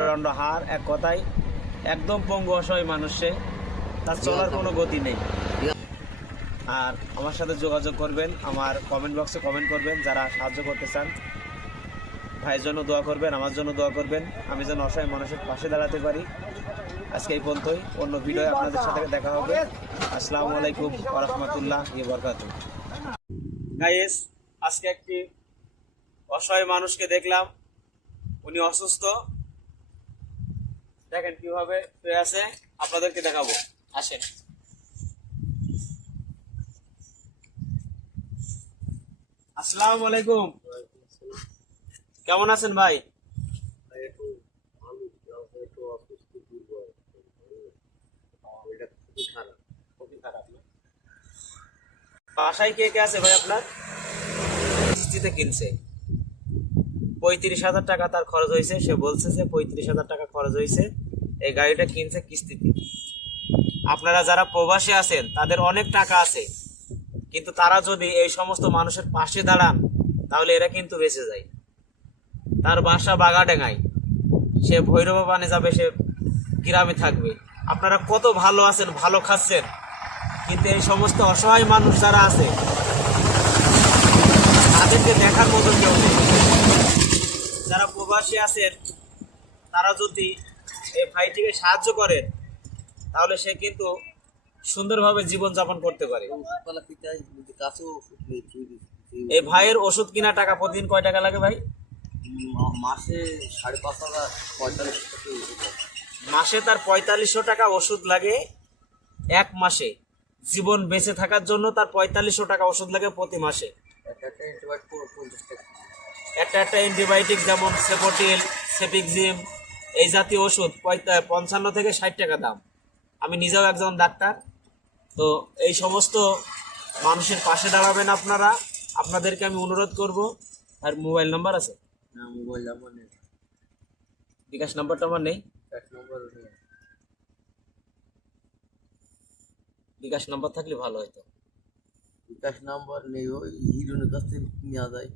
হার, এক কথায় একদম পঙ্গু অসহায় মানুষে, তার চলার কোনো গতি নেই। আর আমার সাথে যোগাযোগ করবেন, আমার কমেন্ট বক্সে কমেন্ট করবেন যারা সাহায্য করতে চান। ভাইয়ের জন্য দোয়া করবেন, আমার জন্য দোয়া করবেন, আমি যেন অসহায় মানুষের পাশে দাঁড়াতে পারি। আজকে এই পর্যন্তই, অন্য ভিডিও আপনাদের সাথে দেখা হবে। আসসালামু আলাইকুম ওয়া রাহমাতুল্লাহি ওয়া বারাকাতুহু। গাইস, আজকে একটি অসহায় মানুষকে দেখলাম, উনি অসুস্থ, দেখেন কিভাবে শুয়ে আছে, আপনাদেরকে দেখাবো, আসেন। আসসালামু আলাইকুম, কেমন আছেন ভাই? বাসায় কে কে আছে ভাই আপনার? কিস্তিতে কিনছে, 35,000 টাকা তার খরচ হয়েছে। সে বলছে যে 35,000 টাকা খরচ হয়েছে, এই গাড়িটা কিনছে কিস্তিতে। আপনারা যারা প্রবাসী আছেন তাদের অনেক টাকা আছে, কিন্তু তারা যদি এই সমস্ত মানুষের পাশে দাঁড়ান তাহলে এরা কিন্তু বেঁচে যায়। তার বাসা বাগাডাঙ্গায়, সে ভৈরবা পানে যাবে, সে গ্রামে থাকবে। আপনারা কত ভালো আছেন, ভালো খাচ্ছেন, কিন্তু এই সমস্ত অসহায় মানুষ যারা আছে তাদেরকে দেখার মতো কেউ নেই। যারা প্রবাসী আছেন তারা যদি এই ভাইটিকে সাহায্য করেন তাহলে সে কিন্তু সুন্দরভাবে জীবনযাপন করতে পারে। এই ভাইয়ের ওষুধ কিনা টাকা প্রতিদিন কয় টাকা লাগে ভাই? মাসে 5,500 45 টাকা। মাসে তার 4500 টাকা ওষুধ লাগে। এক মাসে জীবন বেঁচে থাকার জন্য তার 4500 টাকা ওষুধ লাগে প্রতি মাসে। একটা অ্যান্টিবায়োটিক যেমন সেপোটিল, সেপিকজিম, এই জাতীয় ওষুধ 55 থেকে 60 টাকা দাম। আমি নিজেও একজন ডাক্তার, তো এই সমস্ত মানুষের পাশে দাঁড়াবেন আপনারা। আপনাদেরকে আমি অনুরোধ করব। আর মোবাইল নাম্বার আছে? না, মোবাইল নাম্বার নেই। বিকাশ নাম্বারটা আমার নেই। বিকাশ নাম্বার থাকলে ভালো হতো। বিকাশ নাম্বার নেই, ওই হিরোনের কাছ থেকে নেওয়া যায়।